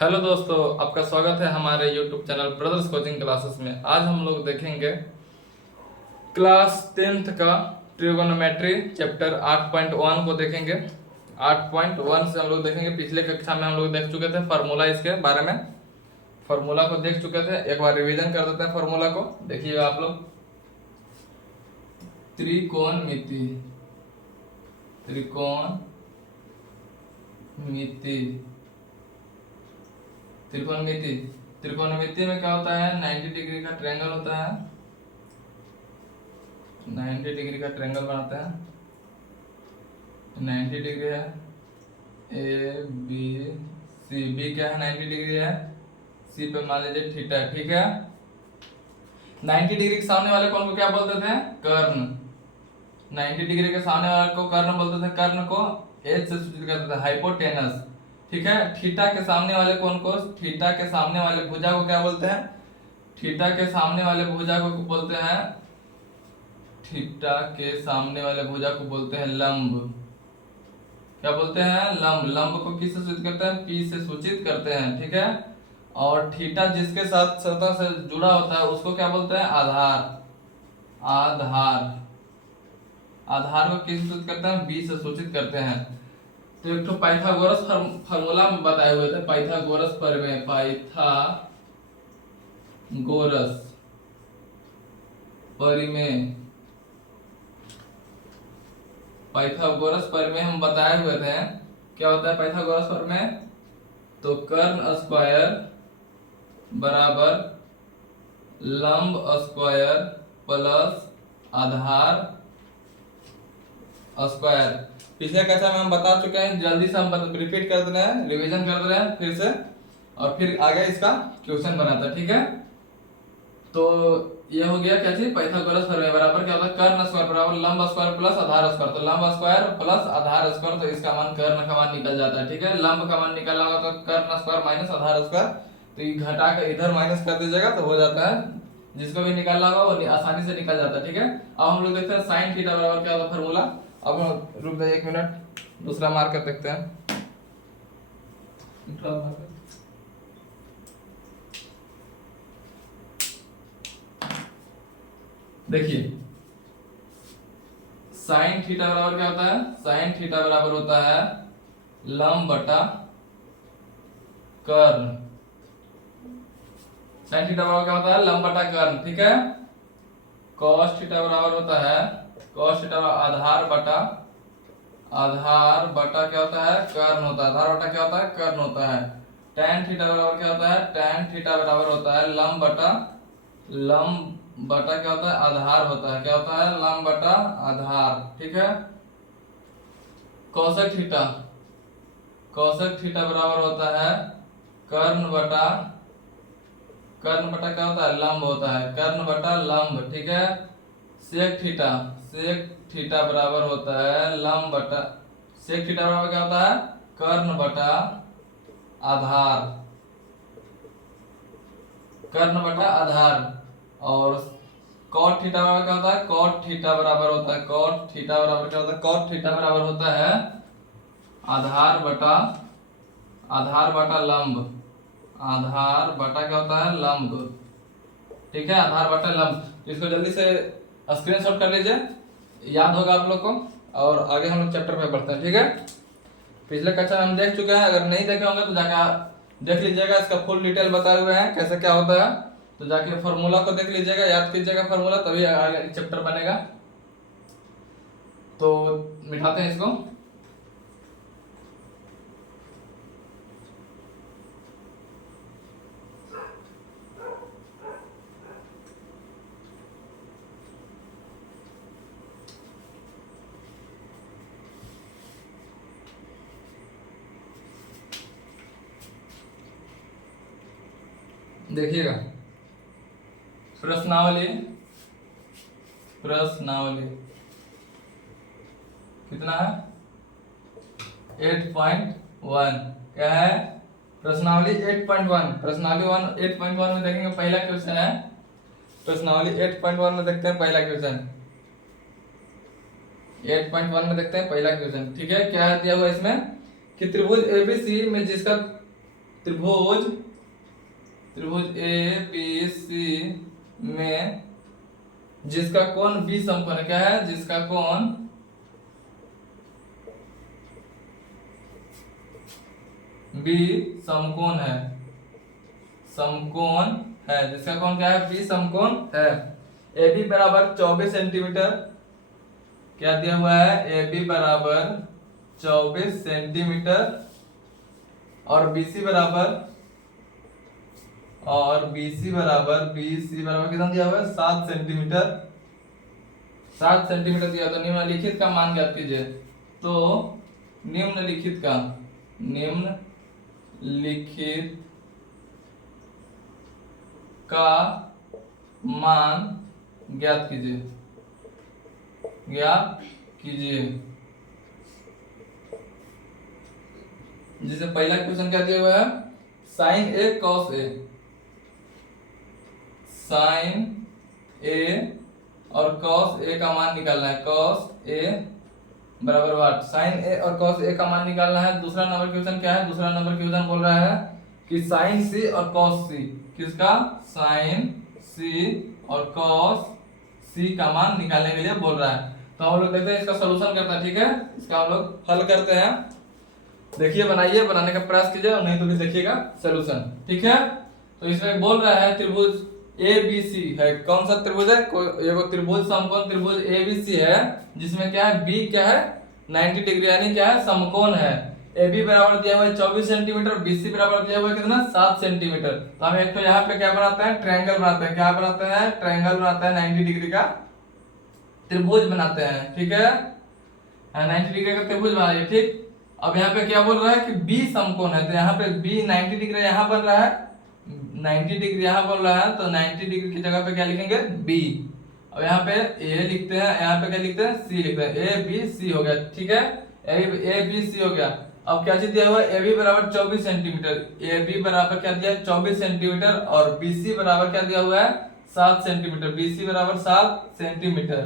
Hello दोस्तों, आपका स्वागत है हमारे YouTube channel brothers coaching classes में। आज हम लोग देखेंगे क्लास 10th का ट्रिगोनोमेट्री चैप्टर 8.1 को देखेंगे। 8.1 से हम लोग देखेंगे, पिछले कक्षा में हम लोग देख चुके थे फार्मूला, इसके बारे में फार्मूला को देख चुके थे। एक बार रिवीजन कर देते हैं फार्मूला को। देखिएगा आप लोग, त्रिकोणमिति त्रिकोणमिति त्रिकोणमिति त्रिकोणमिति में क्या होता है, 90 डिग्री का ट्रायंगल होता है। 90 डिग्री का ट्रायंगल बनाते हैं। 90 डिग्री है, ए बी सी। बी क्या है, 90 डिग्री है। सी पे मान लीजिए थीटा है, ठीक है। 90 डिग्री के सामने वाले कौन को क्या बोलते थे, कर्ण। 90 डिग्री के सामने वाले को कर्ण बोलते थे। कर्ण को एच से सूचित करते थे, हाइपोटेनस, ठीक है। थीटा के सामने वाले कौन को, थीटा के सामने वाले भुजा को क्या बोलते हैं, थीटा के सामने वाले भुजा को बोलते हैं, थीटा के सामने वाले भुजा को बोलते हैं लंब। क्या बोलते हैं, लंब। लंब को किस से सूचित करते हैं, पी से सूचित करते हैं, ठीक है। और थीटा जिसके साथ सतह से जुड़ा होता है उसको क्या बोलते हैं, आधार। आधार आधार को किस से सूचित करते हैं, बी से सूचित करते हैं। तो एक तो पाइथागोरस फार्मूला में बताए हुए थे, पाइथागोरस प्रमेय। पाइथागोरस परिमेय, पाइथागोरस प्रमेय हम बताए हुए थे। क्या होता है पाइथागोरस प्रमेय, तो कर्ण स्क्वायर बराबर लंब स्क्वायर प्लस आधार स्क्वायर। पिछले कक्षा में हम बता चुके हैं, जल्दी से हम रिपीट कर दे रहे हैं, रिवीजन कर दे रहे हैं फिर से, और फिर आगे इसका क्वेश्चन बनाता है, ठीक है। तो ये हो गया क्या चीज, पाइथागोरस प्रमेय बराबर क्या होता है, कर्ण स्क्वायर बराबर लंब स्क्वायर प्लस आधार स्क्वायर। तो लंब स्क्वायर प्लस आधार स्क्वायर, तो इसका मान कर्ण का मान निकल जाता है, ठीक है। लंब का मान निकलना होगा तो कर्ण स्क्वायर माइनस आधार स्क्वायर, तो ये घटा कर इधर माइनस कर दीजिएगा तो हो जाता है। जिसको भी निकालना होगा वो आसानी से निकल जाता है, ठीक है। अब हम लोग देखते हैं साइन थीटा बराबर क्या होता है फार्मूला। अब रुक जाइए एक मिनट, दूसरा मार्क कर देखते हैं। देखिए साइन थीटा बराबर क्या होता है, साइन थीटा बराबर होता है लंब बटा कर्ण। साइन थीटा बराबर क्या होता है, लंब बटा कर्ण, ठीक है। कॉस थीटा बराबर होता है, कॉस थीटा आधार बटा क्या होता है, कर्ण होता है। आधार बटा क्या होता है, कर्ण होता है। tan थीटा बराबर क्या होता है, tan थीटा बराबर होता है लंब बटा क्या होता है, आधार होता है। क्या होता है, लंब बटा आधार, ठीक है। कोसेक थीटा बराबर होता है कर्ण बटा क्या होता है, लंब होता है। कर्ण बटा लंब, ठीक है। सेक थीटा बराबर होता है लंब बटा, सेक थीटा बराबर क्या होता है, कर्ण बटा आधार, कर्ण बटा आधार। और कॉट थीटा बराबर क्या होता है, कॉट थीटा बराबर होता है, कॉट थीटा बराबर क्या होता है, कॉट थीटा बराबर होता है आधार बटा लंब, आधार बटा क्या होता है, लंब, ठीक है। आधार बटा लंब, तो इसको जल्दी से स्क्रीनशॉट कर लीजिए, याद होगा आप लोग को। और आगे हम लोग चैप्टर पे बढ़ते हैं, ठीक है। पिछले कक्षा में हम देख चुके हैं, अगर नहीं देखे होंगे तो जाके आप देख लीजिएगा। इसका फुल डिटेल बताए हुए हैं कैसे क्या होता है, तो जाके फॉर्मूला को देख लीजिएगा, याद कीजिएगा फॉर्मूला, तभी आगे चैप्टर बनेगा। तो मिटाते हैं इसको। देखिएगा प्रश्नावली कितना है, 8.1। क्या है, प्रश्नावली 8.1। प्रश्नावली 8.1 में देखेंगे पहला क्वेश्चन है। प्रश्नावली 8.1 में देखते हैं पहला क्वेश्चन। 8.1 में देखते हैं पहला क्वेश्चन, ठीक है। क्या दिया हुआ इसमें कि त्रिभुज एबीसी में जिसका त्रिभुज त्रिभुज ए बी सी में जिसका कोण बी समकोण है, क्या है, जिसका कोण बी समकोण है, समकोण है, जिसका कोण क्या है, बी समकोण है। ए बी बराबर 24 सेंटीमीटर, क्या दिया हुआ है, ए बी बराबर 24 सेंटीमीटर और बीसी बराबर कितना दिया हुआ है, 7 सेंटीमीटर, 7 सेंटीमीटर दिया। तो निम्नलिखित का मान ज्ञात कीजिए। तो निम्नलिखित का मान ज्ञात कीजिए। जैसे पहला क्वेश्चन क्या दिया हुआ है, sign A cos A, sign ए और कॉस ए का मान निकालना है, कॉस ए बराबर वाट, साइन ए और कॉस ए का मान निकालना है। दूसरा नंबर क्वेश्चन क्या है, दूसरा नंबर क्वेश्चन बोल रहा है कि साइन सी और कॉस सी, किसका, साइन सी और कॉस सी का मान निकालने के लिए बोल रहा है। तो हम लोग देखते हैं इसका सॉल्यूशन करते हैं, ठीक है, इसका हम लोग हल करते हैं। देखिए, बनाइए, बनाने का प्रयास कीजिए और नहीं तो भी देखिएगा सॉल्यूशन, ठीक है। तो इसमें बोल रहा है त्रिभुज ए बी सी है, कौन सा त्रिभुज है, एगो त्रिभुज समकोण त्रिभुज ए बी सी है, जिसमें क्या है, बी क्या है, 90 डिग्री, यानी क्या है, समकोण है। ए बी बराबर दिया हुआ है 24 सेंटीमीटर, बी सी बराबर दिया हुआ है कितना, 7 सेंटीमीटर। तो हम एक तो यहाँ पे क्या बनाते हैं, ट्रायंगल बनाते हैं, क्या बनाते हैं, ट्रायंगल बनाते हैं, 90 डिग्री का त्रिभुज बनाते हैं, ठीक है, 90 डिग्री का त्रिभुज बनाइए, ठीक। अब यहाँ पे क्या बोल रहा है कि बी समकोण है, तो यहाँ पे बी 90 डिग्री यहाँ बन रहा है, 90 डिग्री यहाँ बोल रहा है, तो 90 डिग्री की जगह पे क्या लिखेंगे, बी। अब यहाँ पे ए लिखते हैं, यहाँ पे क्या लिखते हैं, सी लिखते हैं, ए बी सी हो गया, ठीक है, ए बी सी हो गया। अब क्या चीज दिया हुआ है, ए बी बराबर 24 सेंटीमीटर, ए बी बराबर क्या दिया है, 24 सेंटीमीटर और बी सी बराबर क्या दिया हुआ है, 7 सेंटीमीटर, बी सी बराबर 7 सेंटीमीटर,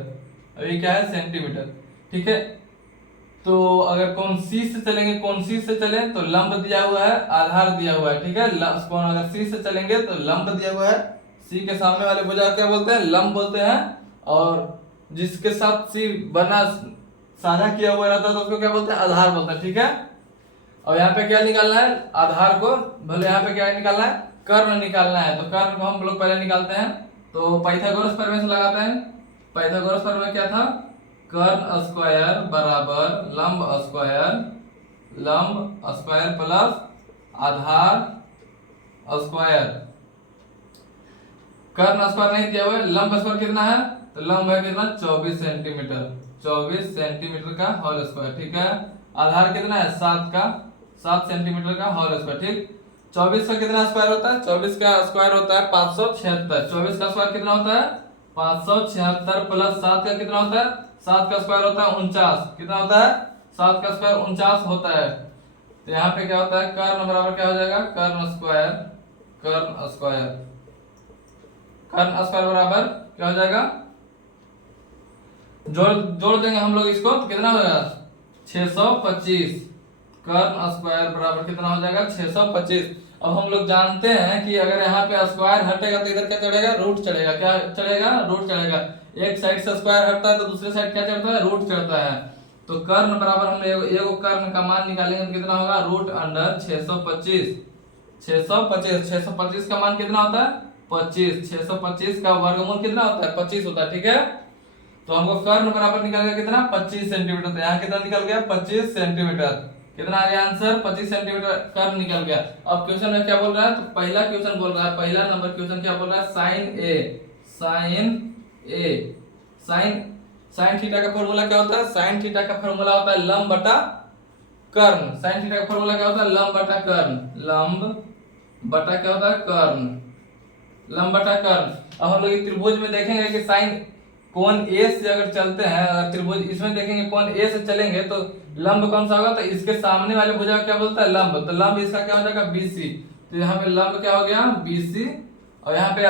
अभी क्या है, सेंटीमीटर, ठीक है। तो अगर कौन सी से चलेंगे, कौन सी से चले तो लंब दिया हुआ है, आधार दिया हुआ है, ठीक है, कौन अगर सी से चलेंगे तो लंब दिया हुआ है, सी के सामने वाले भुजा क्या बोलते हैं, लंब बोलते हैं, और जिसके साथ सी बना साझा किया हुआ रहता है तो उसको क्या बोलते हैं, आधार बोलते हैं, ठीक है। और यहाँ पे क्या निकालना है, आधार को, भले यहाँ पे क्या निकालना है, कर्ण निकालना है। तो कर्ण को हम लोग पहले निकालते हैं, तो पाइथागोरस प्रमेय से लगाते हैं। पाइथागोरस प्रमेय क्या था, कर्ण स्क्वायर बराबर लंब स्क्वायर प्लस आधार स्क्वायर। कर्ण स्क्वायर नहीं दिया हुआ है, लंब स्क्वायर कितना है, तो लंब है कितना, 24 सेंटीमीटर, 24 सेंटीमीटर का होल स्क्वायर, ठीक है। आधार कितना है, 7 सेंटीमीटर का होल स्क्वायर, ठीक। 24 का कितना स्क्वायर होता है, 24 का स्क्वायर होता है 576, 24 का स्क्वायर कितना होता है, 576 प्लस 7 का कितना होता है, 7 का स्क्वायर होता है 49, कितना होता है, 7 का स्क्वायर 49 होता है। तो यहाँ पे क्या होता है, कर्ण बराबर क्या हो जाएगा, कर्ण स्क्वायर बराबर क्या हो जाएगा, जोड़ देंगे हम लोग इसको, तो कितना होगा, 625, कर्ण स्क्वायर बराबर कितना हो जाएगा, 625। अब हम लोग जानते हैं कि अगर यहाँ पे स्क्वायर हटेगा तो इधर क्या चढ़ेगा, रूट चढ़ेगा, क्या चढ़ेगा, रूट चढ़ेगा। एक साइड से स्क्वायर हटता है तो दूसरे साइड क्या चढ़ता है, रूट चढ़ता है। तो कर्ण बराबर हम एगो कर्ण का मान निकालेंगे तो कितना होगा, रूट अंडर 625, 625 का मान कितना होता है, 25, 625 का वर्गमूल कितना होता है, 25 होता है, ठीक है। तो हमको कर्ण बराबर निकल गया कितना, 25 सेंटीमीटर, तो यहाँ कितना निकल गया, 25 सेंटीमीटर, कितना आ गया आंसर, 25 सेंटीमीटर कर्ण निकल गया। अब क्वेश्चन में क्या बोल रहा है, तो पहला क्वेश्चन बोल रहा है, पहला नंबर क्वेश्चन क्या बोल रहा है, साइन थीटा का फॉर्मूला क्या होता है, साइन थीटा का फॉर्मूला होता है लंब बटा कर्ण, साइन थीटा का फॉर्मूला क्या होता है, लंब बटा कर्ण, लंब बटा क्या होता है, कर्ण, लंब बटा कर्ण। अब हम लोग त्रिभुज में देखेंगे कि साइन कोण ए से अगर चलते हैं, अगर त्रिभुज इसमें देखेंगे कोण ए से चलेंगे तो लंब कौन सा होगा, तो इसके सामने वाले भुजा क्या बोलता है, लंब, तो लंब इसका क्या हो जाएगा, बीसी। तो यहाँ पे लंब क्या हो गया, बीसी, और यहाँ पे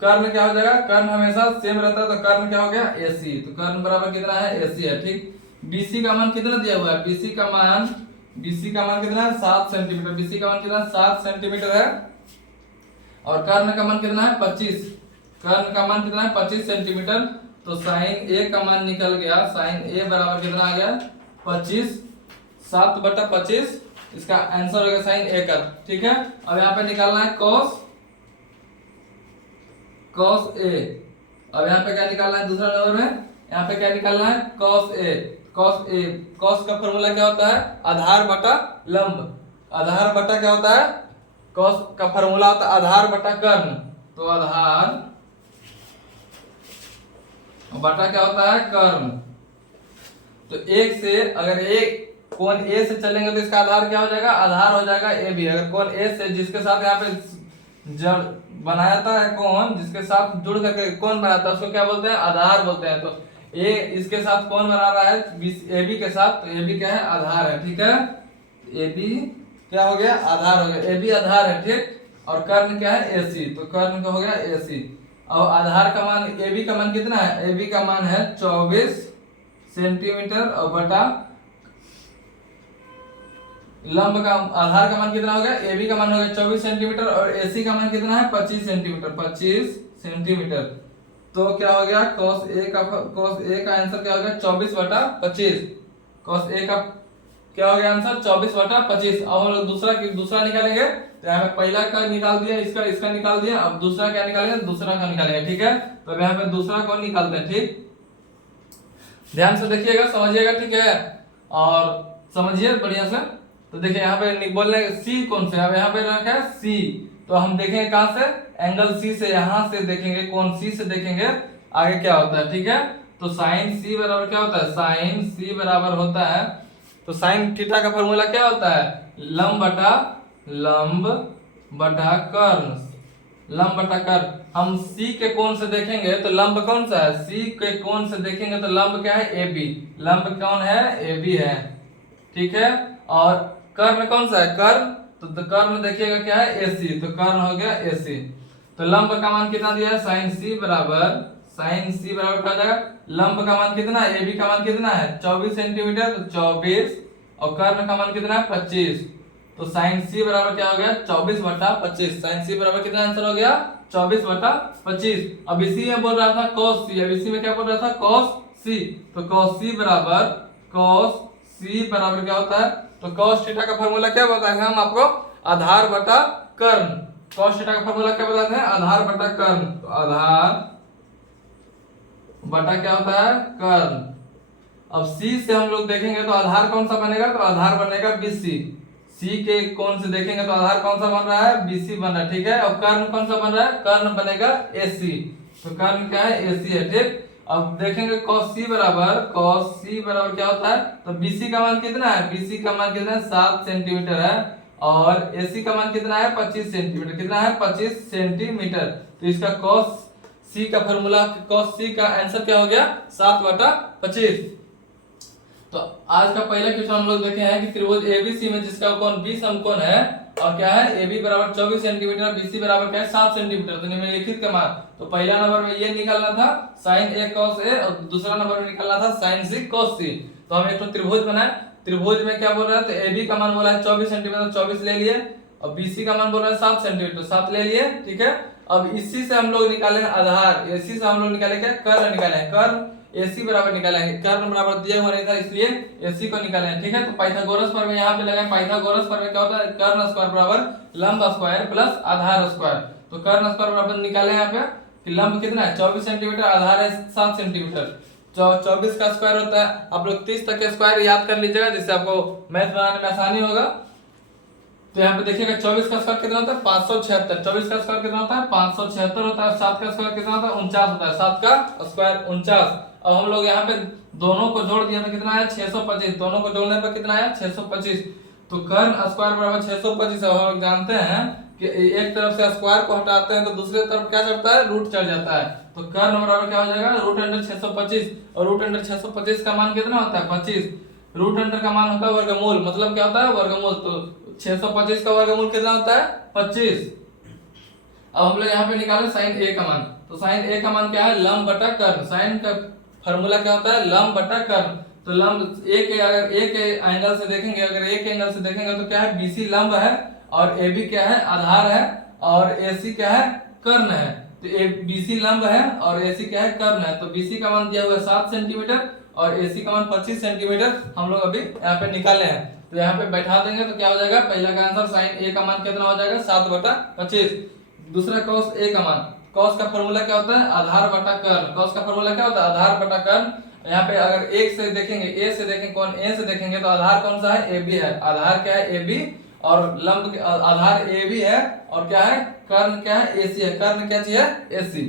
कर्ण क्या हो जाएगा, कर्ण हमेशा सेम रहता है, तो कर्ण क्या हो गया, एसी। तो कर्ण बराबर कितना है, एसी है, ठीक। बीसी का मान कितना दिया हुआ है, बीसी का मान BC का मान कितना है 7 सेंटीमीटर, BC का मान कितना 7 सेंटीमीटर है। और कर्ण का मान कितना है 25, कर्ण का मान कितना है 25 सेंटीमीटर। तो साइन ए का मान निकल गया, साइन ए बराबर कितना आ गया 25, 7/25, इसका आंसर हो गया साइन ए का। ठीक है, अब यहाँ पे निकालना है कॉस, कॉस ए। अब यहाँ पे क्या निकालना है दूसरा नंबर में, यहाँ पे क्या निकालना है cos A, cos A. Cos का फॉर्मूला क्या होता है आधार बटा लंब, आधार बटा क्या होता है, कॉस का फॉर्मूला होता है आधार बटा कर्ण। तो आधार बटा क्या होता है कर्ण। तो एक से अगर एक कोण ए से चलेंगे तो इसका आधार क्या हो जाएगा, आधार हो जाएगा ए बी। अगर कोण ए से जिसके साथ यहाँ पे जड़ बनाया था कोण, जिसके साथ जुड़ करके कोण बनाता है उसको क्या बोलते हैं आधार बोलते हैं। तो ए इसके साथ कोण बना रहा है ए बी के साथ, तो ए बी क्या है आधार है। ठीक है, ए बी क्या हो गया आधार हो गया, ए बी आधार है। ठीक, और कर्ण क्या है ए सी, तो कर्ण का हो गया ए सी। और आधार का मान ए बी का मान कितना है, ए बी का मान है 24 सेंटीमीटर और बटा लंब का आधार का मान कितना हो गया, ए बी का मान हो गया 24 सेंटीमीटर और ए सी का मान कितना है 25 सेंटीमीटर, 25 सेंटीमीटर। तो क्या हो गया cos a का आंसर क्या हो गया 24/25, cos a का क्या हो गया आंसर 24/25। अब हम लोग दूसरा निकालेंगे। तो यहाँ पे पहला का निकाल दिया, इसका निकाल दिया, अब दूसरा क्या निकालेंगे, दूसरा का निकालेंगे। ठीक है, तो अब यहाँ पे दूसरा को निकालते हैं। ठीक, ध्यान से देखिएगा, समझिएगा। ठीक है, और समझिए बढ़िया से। तो देखिए यहाँ पे बोल रहे हैं सी कौन से, अब यहाँ पे रखा है सी, तो हम देखेंगे कहां से, एंगल सी से, यहां से देखेंगे, कौन सी से देखेंगे आगे क्या होता है। ठीक है, तो साइन सी बराबर क्या होता है, साइन सी बराबर होता है, तो साइन थीटा का फॉर्मूला क्या होता है लंब बटा कर्ण, लंब बटा कर्ण। हम सी के कोण से देखेंगे तो लंब कौन सा है, सी के कोण से देखेंगे तो लंब क्या है ए बी, लंब कौन है ए बी है। ठीक है, और कर्ण कौन सा है कर्ण, तो कर्ण देखिएगा क्या है ए सी, तो कर्ण हो गया ए सी। तो लंब का मान कितना दिया है साइन सी बराबर क्या हो जाएगा, लंब का मान कितना है ए बी का मान कितना है 24 सेंटीमीटर, तो 24, और कर्ण का मान कितना है 25, तो साइन सी बराबर क्या हो गया 24/25। साइन सी बराबर कितना आंसर हो गया 24/25। अब इसी में बोल रहा था cos सी, अब इसी में क्या बोल रहा था cos सी, तो cos सी बराबर क्या होता है, तो cos थीटा का फॉर्मूला क्या बताएंगे हम आपको आधार बटा कर्ण। cos थीटा का फॉर्मूला क्या बताते हैं आधार बटा कर्ण, तो आधार बटा क्या होता है कर्ण। अब C से हम लोग देखेंगे तो आधार कौन सा बनेगा, तो आधार बनेगा BC, C के कोण से देखेंगे तो आधार कौन सा बन रहा है BC बन रहा है। ठीक है, और कर्ण कौन सा बन रहा है, कर्ण बनेगा AC, तो कर्ण क्या है AC है। ठीक, अब देखेंगे cos C बराबर क्या होता है, तो BC का मान कितना है, BC का मान कितना है 7 सेंटीमीटर है, और AC का मान कितना है 25 सेंटीमीटर, कितना है 25 सेंटीमीटर। तो इसका cos C का फॉर्मूला, cos C का आंसर क्या हो गया 7/25। तो आज का पहला क्वेश्चन हम लोग देखे हैं कि त्रिभुज ABC में जिसका कोण 20 समकोण है, और क्या है AB बराबर 24 सेंटीमीटर, BC बराबर क्या है 7 सेंटीमीटर, तो निम्नलिखित का मान। तो पहला नंबर में ये निकालना था sin A cos A, और दूसरा नंबर में निकालना था sin C cos C। तो हम एक तो त्रिभुज बनाए, त्रिभुज में क्या बोल रहा है, तो AB का मान बोला है 24 सेंटीमीटर, 24 ले लिए, और BC का मान बोल रहा है 7 सेंटीमीटर, 7 ले लिए। ठीक है, अब इसी से हम लोग निकाले आधार, इसी से हम लोग निकाले क्या कर्ण निकाले, कर्ण AC बराबर निकालेंगे, कर्ण बराबर दिया हुआ नहीं था इसलिए AC को निकालेंगे। ठीक है, तो पाइथागोरस प्रमेय यहाँ पे लगाएं, पाइथागोरस प्रमेय क्या होता है कर्ण स्क्वायर बराबर लंब स्क्वायर प्लस आधार स्क्वायर। तो कर्ण स्क्वायर बराबर निकाले यहाँ पे कि लंब कितना है 24 सेंटीमीटर, आधार है 7 सेंटीमीटर, 24 का स्क्वायर होता है, आप लोग 30 तक के स्क्वायर याद कर लीजिएगा जिससे आपको मैथ बनाने में आसानी होगा। तो यहाँ पे देखिएगा 24 का स्क्वायर कितना होता है 576, 24 का स्क्वायर कितना होता है 576 होता है, 7 का स्क्वायर कितना होता है 49 होता है, 7 का स्क्वायर 49। अब हम लोग यहाँ पे दोनों को जोड़ दिया तो कितना आया 625, दोनों को जोड़ने पर कितना आया 625। तो कर्ण स्क्वायर बराबर 625 है। हम लोग जानते हैं कि एक तरफ से स्क्वायर को हटाते हैं तो दूसरी तरफ क्या चढ़ता है रूट चढ़ जाता है, तो कर्ण बराबर क्या हो जाएगा रूट अंडर 625, और रूट अंडर 625 का मान कितना होता है 25, रूट अंडर का मान होता है वर्गमूल, मतलब क्या होता है वर्गमूल, तो 625 का वर्गमूल कितना होता है 25। अब हम लोग यहाँ पे निकाले साइन A का मान, तो साइन A का मान क्या है लंब बटा कर्ण, साइन का फॉर्मूला क्या होता है लंब बटा कर्ण, तो लंब एक अगर एक एंगल से देखेंगे, अगर एक एंगल से देखेंगे तो क्या है, बीसी लंब है और AB क्या है, आधार है, और AC क्या है, कर्ण है। तो BC लंब है और AC क्या है, कर्ण है। तो BC का मान दिया हुआ है 7 सेंटीमीटर और AC का मान 25 सेंटीमीटर हम लोग अभी यहाँ पे निकाले हैं। तो यहाँ पे बैठा देंगे तो क्या हो जाएगा, पहला का आंसर साइन A का मान कितना हो जाएगा, 7/25। दूसरा cos A का मान, cos का फॉर्मूला क्या होता है, आधार बटा कर्ण। cos का फॉर्मूला क्या होता है, आधार बटा कर्ण। यहाँ पे अगर एक से देखेंगे, ए से देखेंगे, कौन ए से देखेंगे तो आधार कौन सा है, AB है। आधार क्या है, AB, और लंब आधार AB है, और क्या है, कर्ण क्या है, AC है। कर्ण क्या चीज है, AC।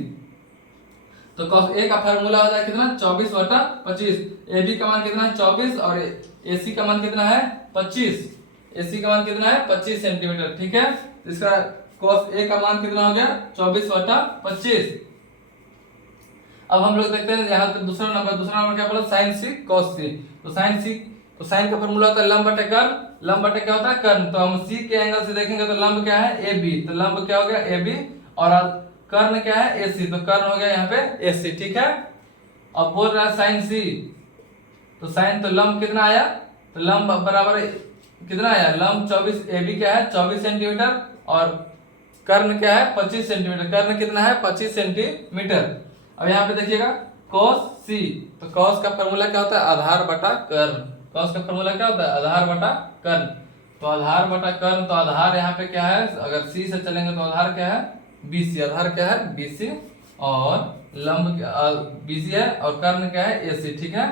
तो cos A का फार्मूला हो जाए कितना, 24/25। AB का मान कितना है, 24, और AC का मान कितना है, 25। AC का मान कितना है, 25 सेंटीमीटर। ठीक है, इसका cos A का मान कितना हो गया, 24/25। अब हम लोग देखते हैं यहाँ पे दूसरा नंबर क्या बोला, sin C cos C। तो sin का फॉर्मूला होता है लंब बटे कर्ण। लंब बटे क्या होता है, कर्ण। तो हम C के एंगल से देखेंगे तो लंब क्या है, AB। तो लंब क्या हो गया, AB, और कर्ण क्या है, AC। तो कर्ण हो गया यहाँ पे AC। ठीक है, अब बोल रहा है sin C। तो sin तो लंब कितना आया, तो लंब बराबर कितना आया, लंब 24, AB क्या है 24 सेंटीमीटर, और कर्ण क्या है 25 सेंटीमीटर। कर्ण कितना है, 25 सेंटीमीटर। अब यहाँ पे देखिएगा cos C। तो cos का फॉर्मूला क्या होता है, आधार बटा कर्ण। cos का फॉर्मूला क्या होता है, आधार बटा कर्ण। तो आधार बटा कर्ण, तो आधार यहाँ पे क्या है, अगर C से चलेंगे तो आधार क्या है, BC। आधार क्या है, BC, और लंब BC है, और कर्ण क्या है, AC। ठीक है,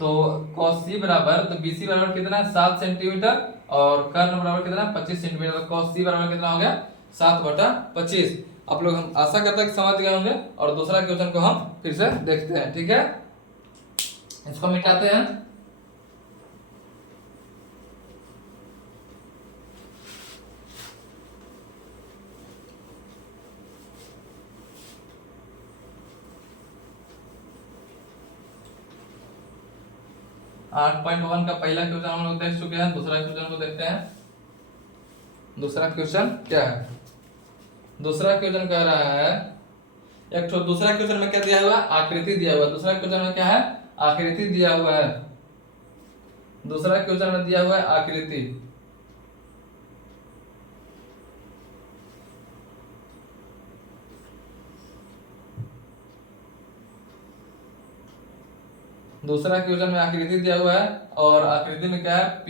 तो cos C बराबर, तो BC बराबर कितना है, 7 सेंटीमीटर, और कर्ण बराबर कितना है, 25 सेंटीमीटर। तो cos C बराबर कितना हो गया, 7/25। आप लोग, हम आशा करते हैं कि समझ गए होंगे। और दूसरा क्वेश्चन को हम फिर से देखते हैं। ठीक है, इसको मिटाते हैं। आठ 8.1 का पहला क्वेश्चन हम लोग देख चुके हैं। दूसरा क्वेश्चन को देखते हैं। दूसरा क्वेश्चन क्या है, दूसरा क्वेश्चन कह रहा है, एक तो दूसरा क्वेश्चन में क्या दिया हुआ है, आकृति दिया हुआ है। दूसरा क्वेश्चन में क्या है, आकृति दिया हुआ है। दूसरा क्वेश्चन में दिया हुआ है आकृति। दूसरा क्वेश्चन में आकृति दिया हुआ है, और आकृति में क्या है,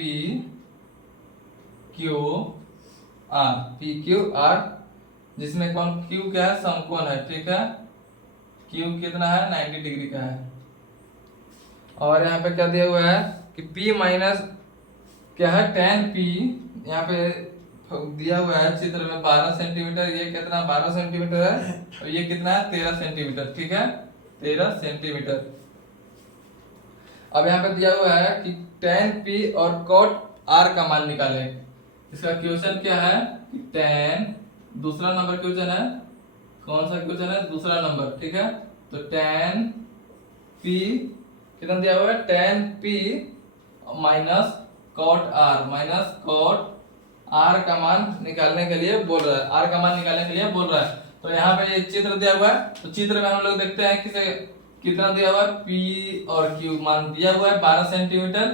PQR, जिसमें कौन Q क्या है, समकोण है। ठीक है, Q कितना है, 90 डिग्री का है। और यहाँ पे क्या दिया हुआ है कि P माइनस क्या है, tan P, यहाँ पे दिया हुआ है चित्र में 12 सेंटीमीटर। ये कितना 12 सेंटीमीटर है, और ये कितना है 13 सेंटीमीटर। ठीक है, 13 सेंटीमीटर। अब यहाँ पे दिया हुआ है कि tan P और cot R का मान निकालें। इसका क्वेश्चन क्या है कि tan, दूसरा नंबर क्वेश्चन है, कौन सा क्वेश्चन है, दूसरा नंबर। ठीक है, तो tan P कितना दिया हुआ है, tan P minus cot R का मान निकालने के लिए बोल रहा है। R का मान निकालने के लिए बोल रहा है। तो यहाँ पे ये चित्र दिया हुआ है, तो चित्र में हम लोग देखते हैं किसे कितना दिया हुआ है, P और Q मान दिया हुआ है 12 सेंटीमीटर,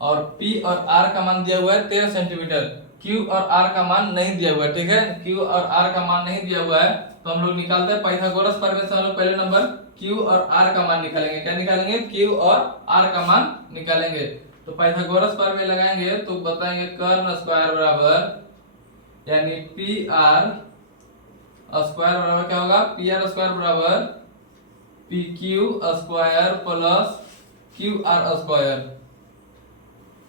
और P और R का मान दिया हुआ है 13 सेंटीमीटर। Q और R का मान नहीं दिया हुआ है। ठीक है, Q और R का मान नहीं दिया हुआ है, तो हम लोग निकालते हैं पाइथागोरस प्रमेय से। हम लोग पहले नंबर Q और R का मान निकालेंगे। क्या निकालेंगे, Q और R का मान निकालेंगे। तो पाइथागोरस प्रमेय लगाएंगे तो बताएंगे कर्ण स्क्वायर बराबर, यानी PR स्क्वायर बराबर क्या होगा, PR स्क्वायर बराबर PQ square plus QR square.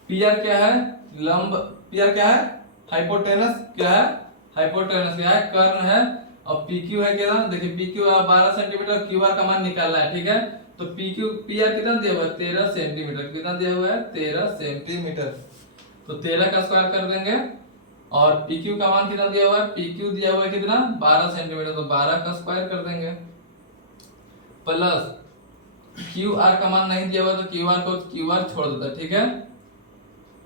PR क्या है, लंब, PR क्या है, हाइपोटेनस, क्या है, हाइपोटेनस, क्या है, कर्ण है, और PQ है कितना, देखिए PQ 12 सेंटीमीटर, QR का मान निकालना है। ठीक है, तो PR कितना दिया हुआ है, 13 सेंटीमीटर। कितना दिया हुआ है, 13 सेंटीमीटर। तो 13 का स्क्वायर कर देंगे, और PQ का मान कितना दिया हुआ है, PQ दिया हुआ है कितना, 12 सेंटीमीटर, तो 12 का स्क्वायर कर देंगे, प्लस QR का मान नहीं दिया हुआ तो QR छोड़ देता है। ठीक है,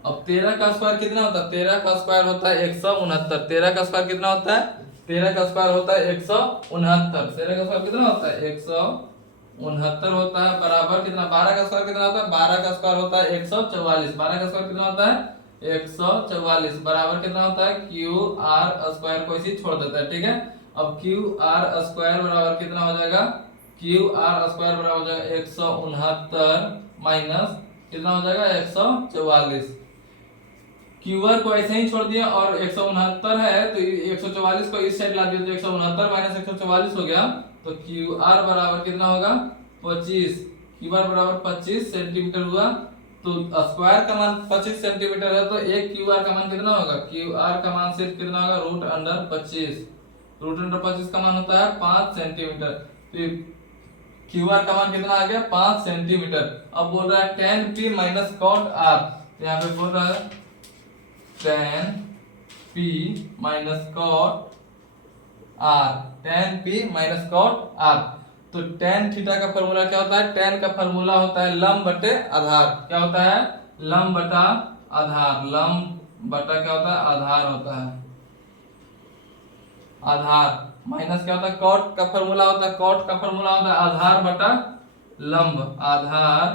अब 13 का स्क्वायर कितना होता है, 13 का स्क्वायर होता है 169। 13 का स्क्वायर कितना होता है, 13 का स्क्वायर होता है 169। 13 का स्क्वायर कितना होता है, 69 होता है बराबर कितना, 12 का स्क्वायर कितना होता है, 12 का स्क्वायर होता है 144, 12 का स्क्वायर कितना होता है 144 बराबर कितना होता है क्यू आर स्क्वायर को इसी छोड़ देता है, ठीक है। अब क्यू आर स्क्वायर बराबर कितना हो जाएगा, क्यू आर स्क्वायर बराबर हो जाएगा 169 माइनस कितना हो जाएगा 144। क्यूआर को ऐसे ही छोड़ दिया और 169 है तो 144 को इस साइड ला दिया तो 169 माइनस 144 हो गया, तो क्यू आर बराबर कितना होगा 25, क्यू आर बराबर 25 सेंटीमीटर हुआ। तो स्क्वायर का मान 25 सेंटीमीटर है तो एक क्यू आर का मान कितना होगा, क्यू आर का मान सिर्फ कितना होगा रूट अंडर 25, रूट अंडर 25 का मान होता है 5 सेंटीमीटर, तो क्यू आर का मान कितना आ गया 5 सेंटीमीटर। अब बोल रहा है tan p minus cot r, तो यहाँ पे बोल रहा है tan p minus cot r, tan p minus cot r। तो tan थीटा का फॉर्मूला क्या होता है, tan का फॉर्मूला होता है लंब बटे आधार, क्या होता है लंब बटा आधार, लंब बटा क्या होता है आधार होता है, आधार माइनस क्या होता है कॉट का फॉर्मूला होता है, कॉट का फॉर्मूला होता है आधार बटा लंब, आधार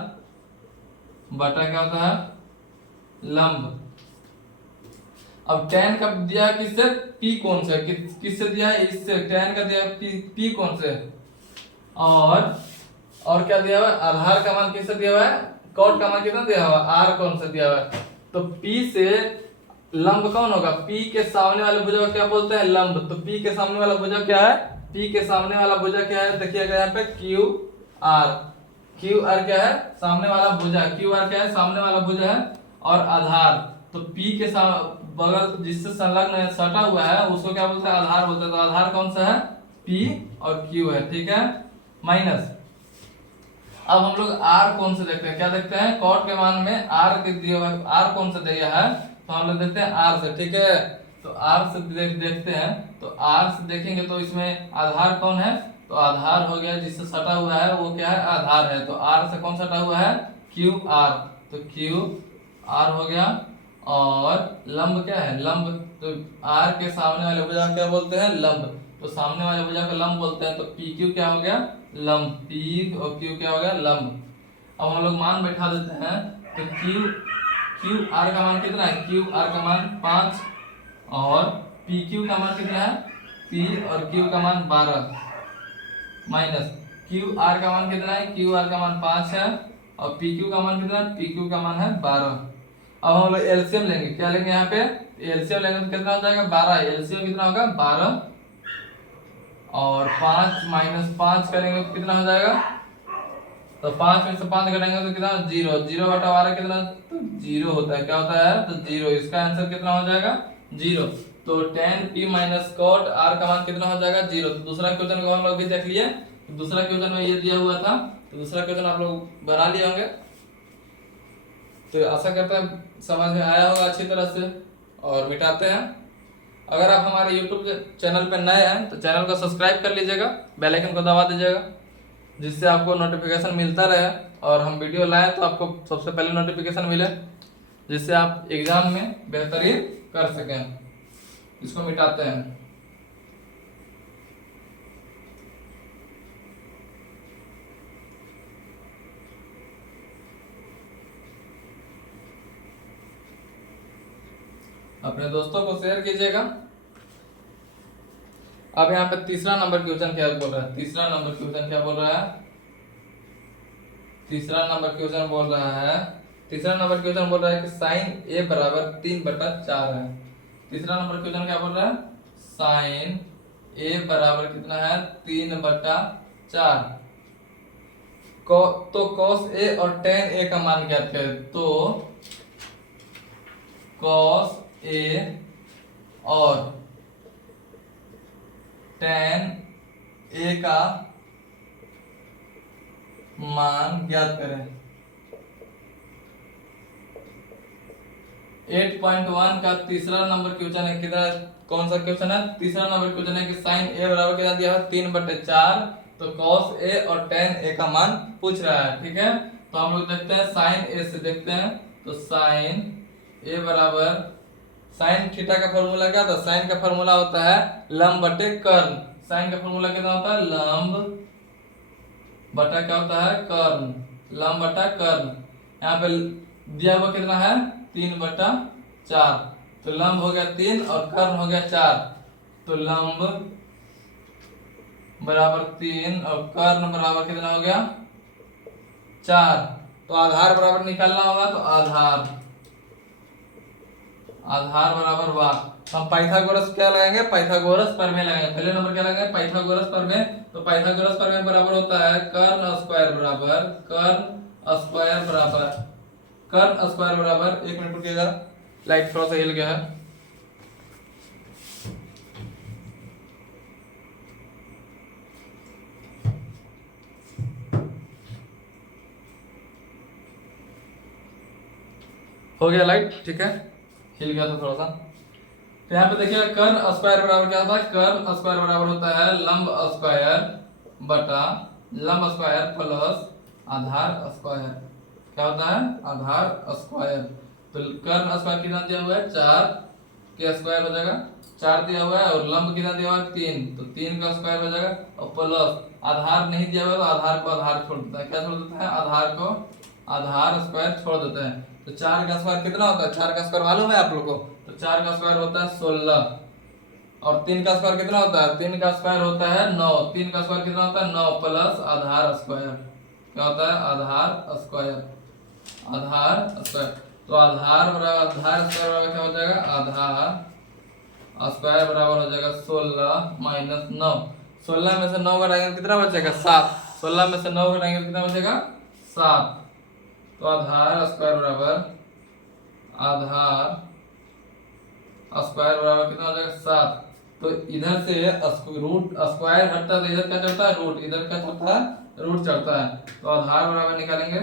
बटा क्या होता है लंब। अब tan का दिया है किससे, p कौन से किससे दिया है इससे, tan का दिया है p कौन से, और क्या दिया हुआ है आधार का मान किससे दिया हुआ है, कॉट का मान कितना दिया हुआ है r कौन सा दिया हुआ है। तो p से लंब कौन होगा, p के सामने वाले भुजा को क्या बोलते हैं लंब, तो p के सामने वाला भुजा क्या है, p के सामने वाला भुजा क्या है देखिएगा यहाँ पे क्यू आर क्या है सामने वाला भुजा, क्यू आर क्या है सामने वाला भुजा है, और आधार तो p के बगल जिससे संलग्न सटा हुआ है उसको क्या बोलते हैं आधार बोलते हैं, तो आधार कौन सा है p और q है, ठीक है माइनस। अब हम लोग r कौन से देखते हैं, क्या देखते हैं कॉट के मान में r के दिया हुआ r कौन सा दिया है, तो हम लोग देखते हैं r से, ठीक है। तो r से देखते हैं, तो r से देखेंगे तो इसमें आधार कौन है, तो आधार हो गया जिससे सटा हुआ है वो क्या है आधार है, तो r से कौन सटा हुआ है क्यू आर, तो क्यू आर हो गया। और लंब क्या है लंब, तो r के सामने वाले भुजा क्या बोलते हैं लंब, तो सामने वाले भुजा को लंब बोलते हैं, तो पी क्यू क्या हो गया लंब, p और q क्या हो गया लंब। अब हम लोग मान बैठा देते हैं, तो क्यू आर का मान कितना है, क्यू आर का मान 5 और पी क्यू का मान कितना है, p और q का मान 12 माइनस क्यू आर का मान कितना है, क्यू आर का मान 5 है और पी क्यू का मान कितना है, पी क्यू का मान है 12। अब हम लोग एलसीएम लेंगे, क्या लेंगे यहाँ पे एलसीएम लेंगे तो कितना हो जाएगा 12, एलसीएम कितना होगा 12 और 5 माइनस 5 करेंगे तो कितना हो जाएगा, तो 5 में से 5 करेंगे तो कितना 0, 0 बटा 12 कितना, तो 0 होता है, क्या होता है तो 0, इसका आंसर कितना हो जाएगा 0। तो tan p minus cot r का मान कितना हो जाएगा 0। तो दूसरा क्वेश्चन को हम लोग भी देख लिए, तो दूसरा क्वेश्चन में ये दिया हुआ था, तो दूसरा क्वेश्चन आप लोग बना लिए होंगे, तो आशा करता है समझ में आया होगा अच्छी तरह से। और मिटाते हैं, अगर आप हमारे YouTube चैनल पर नए हैं तो चैनल को सब्सक्राइब कर लीजिएगा, बेल आइकन को दबा दीजिएगा जिससे आपको नोटिफिकेशन मिलता रहे और हम वीडियो लाएं तो आपको सबसे पहले नोटिफिकेशन मिले, जिससे आप एग्जाम में बेहतरीन कर सकें। इसको मिटाते हैं, अपने दोस्तों को शेयर कीजिएगा। अब यहाँ पे तीसरा नंबर क्वेश्चन क्या बोल रहा है, तीसरा नंबर क्वेश्चन क्या बोल रहा है, तीसरा नंबर क्वेश्चन बोल रहा है, तीसरा नंबर क्वेश्चन बोल रहा है कि साइन ए बराबर 3/4 है। तीसरा नंबर क्वेश्चन क्या बोल रहा है, साइन ए बराबर कितना है 3/4, तो cos ए और tan ए का मान ज्ञात करें, तो cos ए और tan ए का मान ज्ञात करें। 8.1 का तीसरा नंबर क्वेश्चन है, कितना कौन सा क्वेश्चन है, तीसरा नंबर क्वेश्चन है कि साइन ए बराबर कितना दिया है 3/4, तो cos ए और tan ए का मान पूछ रहा है, ठीक है। तो हम लोग देखते हैं साइन ए से देखते हैं, तो साइन ए बराबर साइन थीटा का फॉर्मूला क्या था, साइन का फॉर्मूला होता है लंब बटे कर्ण, साइन का फॉर्मूला कितना होता है लंब बटा क्या होता है कर्ण, लंब बटा कर्ण। यहाँ पे दिया हुआ कितना है 3/4, तो लंब हो गया 3 और कर्ण हो गया 4, तो लंब बराबर 3 और कर्ण बराबर कितना हो गया 4। तो आधार बराबर निकालना होगा, तो आधार बराबर वार। तो हम पाइथागोरस क्या लगाएंगे, पाइथागोरस प्रमेय लगाएंगे। पहले नंबर क्या लगाएंगे पाइथागोरस प्रमेय। तो पाइथागोरस प्रमेय बराबर होता है कर्ण स्क्वायर बराबर कर्ण स्क्वायर बराबर 1 मिनट रुकिएगा, लाइट थोड़ा सा हिल गया है। हो गया लाइट, ठीक है, हिल गया था थोड़ा सा। तो यहाँ पे देखिए कर्ण स्क्वायर बराबर क्या होता है, कर्ण स्क्वायर बराबर होता है लंब स्क्वायर बटा लंब स्क्वायर प्लस आधार स्क्वायर। क्या होता है आधार स्क्वायर। तो कर्ण स्क्वायर कितना दिया हुआ है 4 के स्क्वायर हो जाएगा, 4 दिया हुआ है, और लंब कितना दिया हुआ है 3, तो 3 का स्क्वायर हो जाएगा, और प्लस आधार नहीं दिया हुआ है तो आधार को आधार छोड़ देता है। क्या छोड़ देता है आधार को आधार स्क्वायर छोड़ देता है। तो 4 का स्क्वायर कितना होता है, 4 का स्क्वायर मालूम है आप लोग को, तो 4 का स्क्वायर होता है 16, और 3 का स्क्वायर कितना होता है 3 का स्क्वायर होता है 9, 3 का स्क्वायर कितना होता है 9 प्लस आधार स्क्वायर। क्या होता है आधार स्क्वायर, तो आधार बराबर आधार स्क्वायर बराबर क्या हो जाएगा, आधार स्क्वायर बराबर हो जाएगा 16 माइनस 9। 16 में से 9 घटाएंगे कितना बचेगा 7, 16 में से 9 घटाएंगे कितना बचेगा 7। तो आधार स्क्वायर बराबर कितना हो जाएगा 7। तो इधर से रूट स्क्वायर हटता है तो इधर क्या चढ़ता है रूट, इधर क्या चढ़ता है रूट चढ़ता है। तो आधार बराबर निकालेंगे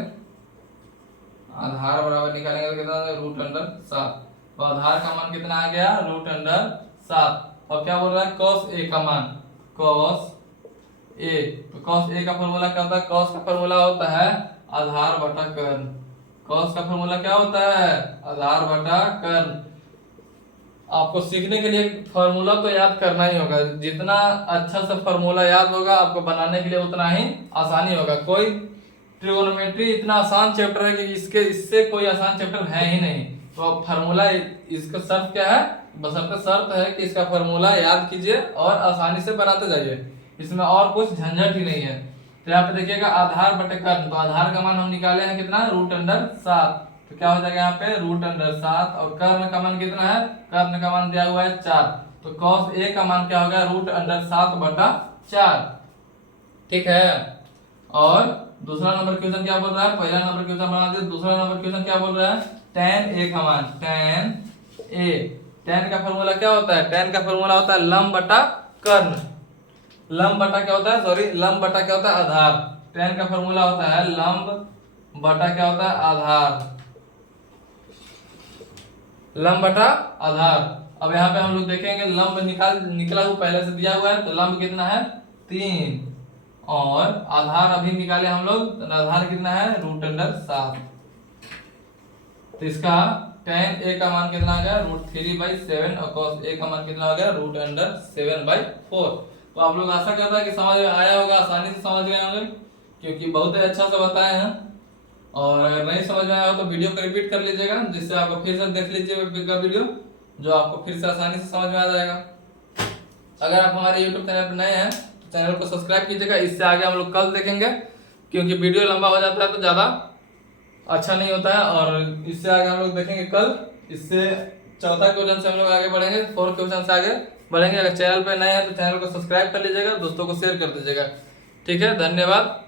तो कितना रूट अंडर 7। तो आधार का मान कितना आ गया रूट अंडर 7। अब क्या बोल रहा है cos a का मान, cos a, तो cos a का फॉर्मूला क्या होता है, cos का फॉर्मूला होता है आधार बटा कर्ण। cos का फॉर्मूला क्या होता है आधार बटा कर्ण। आपको सीखने के लिए फॉर्मूला तो याद करना ही होगा, जितना अच्छा से फॉर्मूला याद होगा आपको बनाने के लिए उतना ही आसानी होगा। कोई ट्रिगोनोमेट्री इतना आसान चैप्टर है कि इससे कोई आसान चैप्टर है ही नहीं। तो फार्मूला इसका शर्त क्या है, बशर्ते शर्त है कि इसका फार्मूला याद कीजिए और आसानी से बनाते जाइए, इसमें और कुछ झंझट ही नहीं है। तो यहाँ पे देखिएगा आधार बटे कर्ण, तो आधार का मान हम निकाले हैं कितना रूट अंडर 7, तो क्या हो जाएगा यहाँ पे रूट अंडर 7, और कर्ण का मान कितना है, कर्ण का मान दिया हुआ है 4, तो cos a का मान क्या होगा रूट अंडर 7/4, ठीक है। और दूसरा नंबर क्वेश्चन क्या बोल रहा है, पहला नंबर क्वेश्चन बना दे, दूसरा नंबर क्वेश्चन क्या बोल रहा है tan a का मान, tan का फॉर्मूला क्या होता है, tan का फॉर्मूला होता है लंब बटा कर्ण, लंब बटा क्या होता है आधार। tan का फॉर्मूला होता है लंब बटा क्या होता है आधार, लंब बटा आधार। अब यहाँ पे हम लोग देखेंगे लंब निकला हुआ पहले से दिया हुआ है, तो लंब कितना है 3, और आधार अभी निकाले हम लोग, तो आधार कितना है रूट अंडर 7। तो इसका tan a का मान कितना आ गया √3/7, और cos a का मान कितना आ गया रूट अंडर 7/4। तो आप लोग आशा करता है कि समझ में आया होगा, आसानी से समझ गए होंगे, क्योंकि बहुत ही अच्छा से बताए हैं। और अगर नहीं समझ में आया हो तो वीडियो को रिपीट कर लीजिएगा, जिससे आपको फिर से देख लीजिएगा वीडियो, जो आपको फिर से आसानी से समझ में आ जाएगा। अगर आप हमारे YouTube चैनल पर नए हैं तो चैनल को सब्सक्राइब कीजिएगा, इससे आगे हम लोग कल देखेंगे, क्योंकि वीडियो लंबा हो जाता है तो ज़्यादा अच्छा नहीं होता है। और इससे आगे हम लोग देखेंगे कल, इससे चौथा क्वेश्चन से हम लोग आगे बढ़ेंगे, 4 क्वेश्चन से आगे बढ़ेंगे। अगर चैनल पर नए हैं तो चैनल को सब्सक्राइब कर लीजिएगा, दोस्तों को शेयर कर दीजिएगा, ठीक है, धन्यवाद।